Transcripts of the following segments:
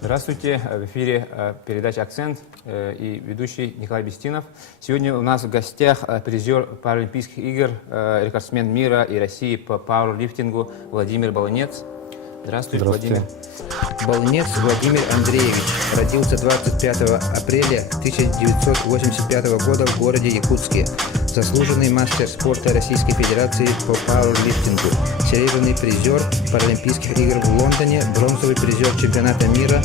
Здравствуйте, в эфире передача «Акцент» и ведущий Николай Бестинов. Сегодня у нас в гостях призер Паралимпийских игр, рекордсмен мира и России по пауэрлифтингу Владимир Болонец. Здравствуйте, Владимир. Болонец Владимир Андреевич родился 25 апреля 1985 года в городе Якутске. Заслуженный мастер спорта Российской Федерации по пауэрлифтингу, серебряный призер Паралимпийских игр в Лондоне, бронзовый призер чемпионата мира,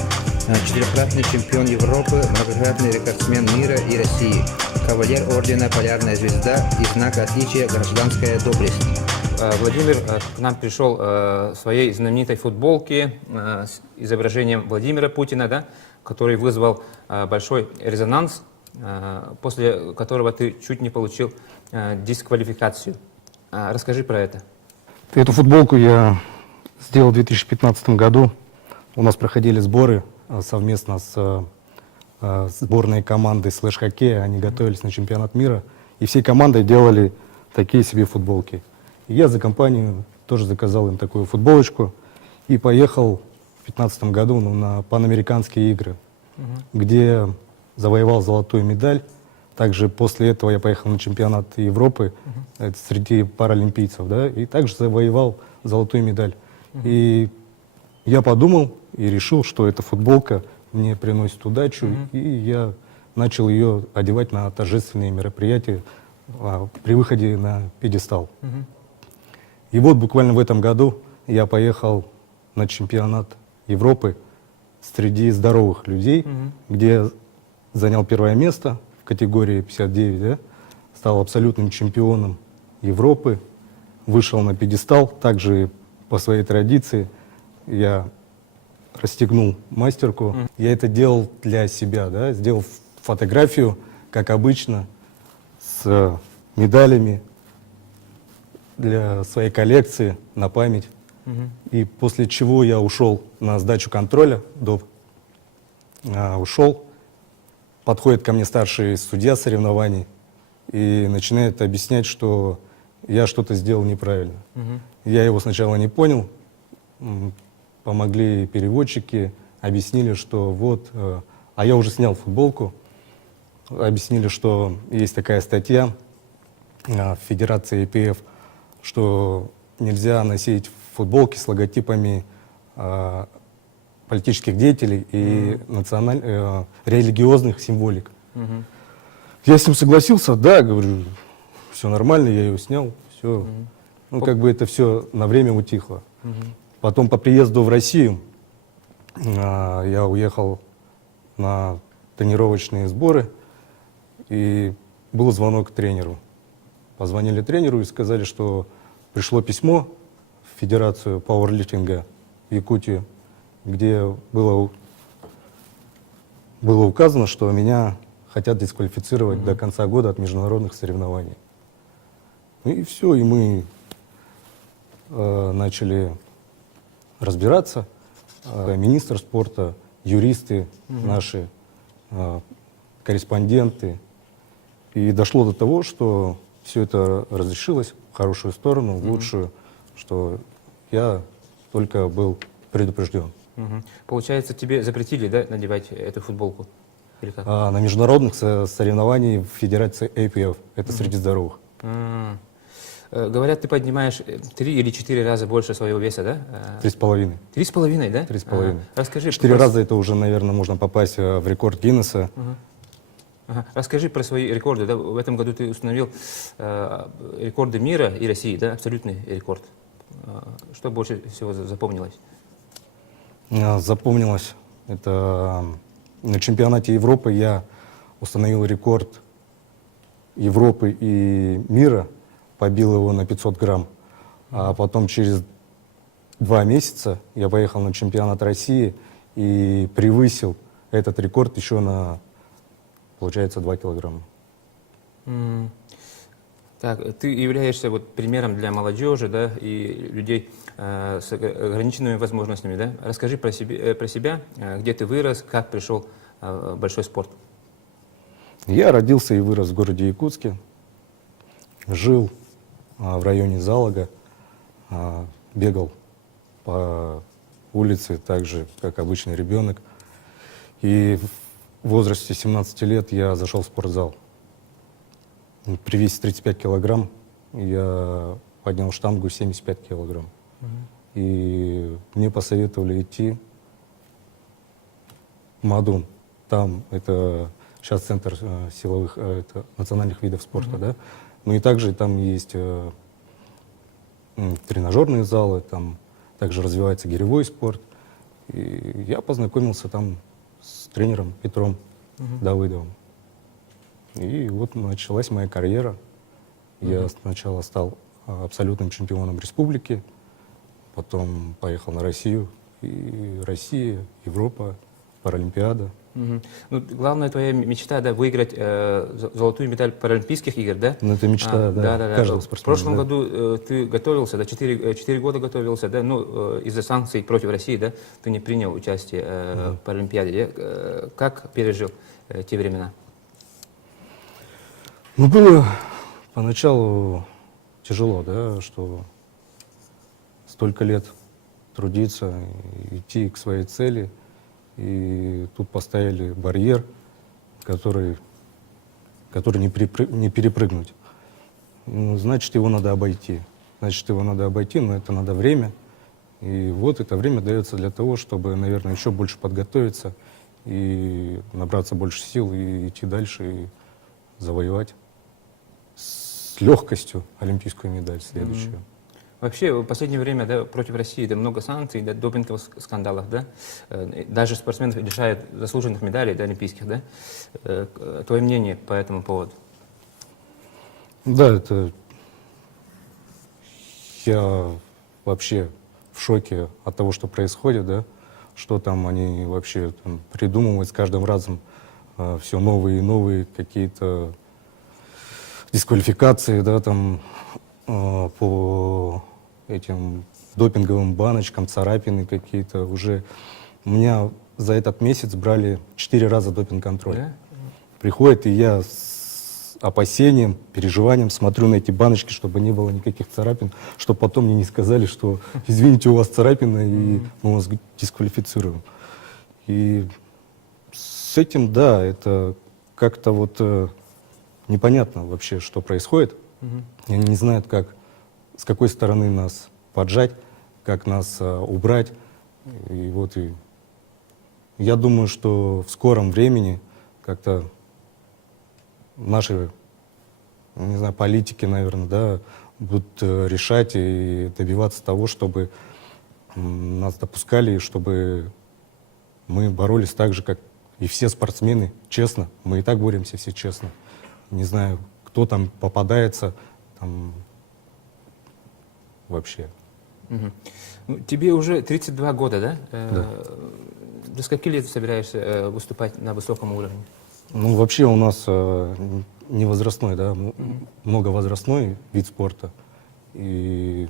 четырехкратный чемпион Европы, многократный рекордсмен мира и России, кавалер ордена «Полярная звезда» и знака отличия «Гражданская доблесть». Владимир к нам пришел в своей знаменитой футболке с изображением Владимира Путина, да, который вызвал большой резонанс, после которого ты чуть не получил дисквалификацию. Расскажи про это. Эту футболку я сделал в 2015 году. У нас проходили сборы совместно с сборной командой слэш-хоккея. Они готовились на чемпионат мира. И всей командой делали такие себе футболки. И я за компанию тоже заказал им такую футболочку. И поехал в 2015 году на панамериканские игры, где завоевал золотую медаль. Также после этого я поехал на чемпионат Европы это среди паралимпийцев, да, и также завоевал золотую медаль. И я подумал и решил, что эта футболка мне приносит удачу, и я начал ее одевать на торжественные мероприятия при выходе на пьедестал. И вот буквально в этом году я поехал на чемпионат Европы среди здоровых людей, где занял первое место в категории 59, да, стал абсолютным чемпионом Европы, вышел на пьедестал. Также по своей традиции я расстегнул мастерку. Я это делал для себя, да, сделал фотографию, как обычно, с медалями для своей коллекции на память. И после чего я ушел на сдачу контроля, ушел. Подходит ко мне старший судья соревнований и начинает объяснять, что я что-то сделал неправильно. Я его сначала не понял, помогли переводчики, объяснили, что вот, а я уже снял футболку, объяснили, что есть такая статья в Федерации ЭПФ, что нельзя носить футболки с логотипами политических деятелей и религиозных символик. Я с ним согласился, да, говорю, все нормально, я ее снял, все. Ну, как бы это все на время утихло. Потом по приезду в Россию я уехал на тренировочные сборы, и был звонок тренеру. Позвонили тренеру и сказали, что пришло письмо в Федерацию пауэрлифтинга в Якутию, где было указано, что меня хотят дисквалифицировать до конца года от международных соревнований. И все, и мы начали разбираться. Министр спорта, юристы наши, корреспонденты. И дошло до того, что все это разрешилось в хорошую сторону, в лучшую, что я только был предупрежден. Получается, тебе запретили, да, надевать эту футболку? Или как? На международных соревнованиях в Федерации АПФ, это среди здоровых. Говорят, ты поднимаешь 3 или 4 раза больше своего веса, да? 3,5. 3,5, да? 3,5. Расскажи. 4 раза это уже, наверное, можно попасть в рекорд Гиннесса. Расскажи про свои рекорды. Да? В этом году ты установил рекорды мира и России, да? Абсолютный рекорд. Что больше всего запомнилось? Запомнилось. Это на чемпионате Европы я установил рекорд Европы и мира, побил его на 500 грамм. А потом через 2 месяца я поехал на чемпионат России и превысил этот рекорд еще на, получается, 2 килограмма. Так, ты являешься вот примером для молодежи, да, и людей с ограниченными возможностями, да? Расскажи про себя, где ты вырос, как пришел в большой спорт. Я родился и вырос в городе Якутске, жил в районе Залога, бегал по улице так же, как обычный ребенок. И в возрасте 17 лет я зашел в спортзал. При весе 35 килограмм я поднял штангу 75 килограмм. И мне посоветовали идти в МАДУН. Там это сейчас центр силовых, это национальных видов спорта, да. Ну и также там есть тренажерные залы, там также развивается гиревой спорт. И я познакомился там с тренером Петром Давыдовым. И вот началась моя карьера. Я сначала стал абсолютным чемпионом республики, потом поехал на Россию. И Россия, Европа, Паралимпиада. Ну, главная твоя мечта, да, выиграть золотую медаль Паралимпийских игр, да? Ну, это мечта, да, каждого В спортсмена. прошлом да. году ты готовился, да, 4 года готовился, да, ну, из-за санкций против России, да, ты не принял участие в Паралимпиаде. Как пережил те времена? Ну, было поначалу тяжело, да, что столько лет трудиться, идти к своей цели, и тут поставили барьер, который не перепрыгнуть. Ну, значит, его надо обойти. Но это надо время. И вот это время дается для того, чтобы, наверное, еще больше подготовиться и набраться больше сил, и идти дальше, и завоевать с легкостью олимпийскую медаль следующую. Вообще, в последнее время, да, против России, да, много санкций, да, допинговых скандалов, да, даже спортсменов лишают заслуженных медалей, да, олимпийских, да. Твое мнение по этому поводу? Да, это я вообще в шоке от того, что происходит, да, что там они вообще там придумывают с каждым разом все новые и новые какие-то дисквалификации, да, там по этим допинговым баночкам, царапины какие-то уже. У меня за этот месяц брали 4 раза допинг-контроль. Да? Приходит, и я с опасением, переживанием смотрю на эти баночки, чтобы не было никаких царапин, чтобы потом мне не сказали, что извините, у вас царапина, и мы вас дисквалифицируем. И с этим, да, это как-то вот непонятно вообще, что происходит. Они не знают, как, с какой стороны нас поджать, как нас убрать. И вот и я думаю, что в скором времени как-то наши, не знаю, политики, наверное, да, будут решать и добиваться того, чтобы нас допускали, и чтобы мы боролись так же, как и все спортсмены, честно. Мы и так боремся все честно. Не знаю, кто там попадается, там вообще. Ну, тебе уже 32 года, да? Да. До скольки лет ты собираешься выступать на высоком уровне? Ну, вообще у нас не возрастной, да, многовозрастной вид спорта. И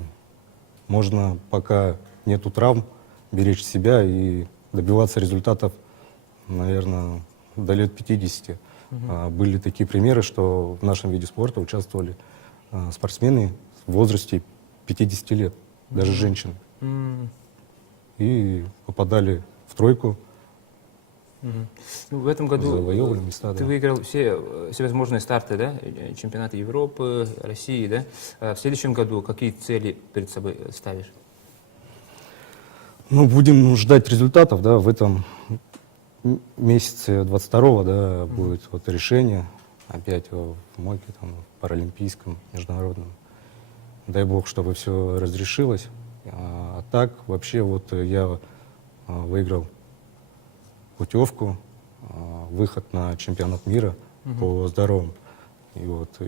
можно, пока нету травм, беречь себя и добиваться результатов, наверное, до лет 50. Были такие примеры, что в нашем виде спорта участвовали спортсмены в возрасте 50 лет, даже женщины. И попадали в тройку. Ну, в этом году Завоевывали места, ты да. выиграл все возможные старты, да? Чемпионаты Европы, России, да? В следующем году какие цели перед собой ставишь? Ну, будем ждать результатов, да, в этом месяце 22-го, да, будет вот решение опять в МОКе, там, паралимпийском, международном. Дай бог, чтобы все разрешилось. А так, вообще, вот я выиграл путевку, выход на чемпионат мира по здоровым. И вот и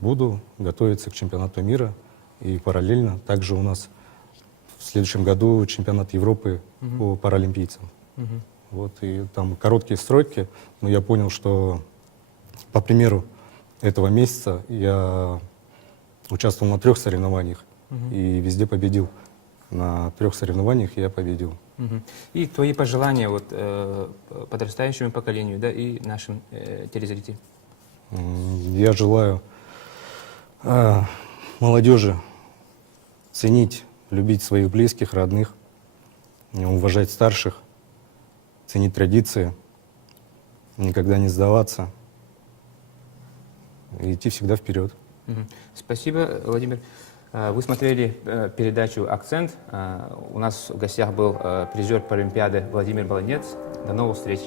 буду готовиться к чемпионату мира. И параллельно также у нас в следующем году чемпионат Европы по паралимпийцам. Вот, и там короткие сроки, но я понял, что, по примеру этого месяца, я участвовал на 3 соревнованиях и везде победил. На 3 соревнованиях я победил. И твои пожелания вот, подрастающему поколению, да, и нашим телезрителям? Я желаю Молодежи ценить, любить своих близких, родных, уважать старших, ценить традиции, никогда не сдаваться и идти всегда вперед. Мгм. Спасибо, Владимир. Вы смотрели передачу «Акцент». У нас в гостях был призер Паралимпиады Владимир Баланец. До новых встреч.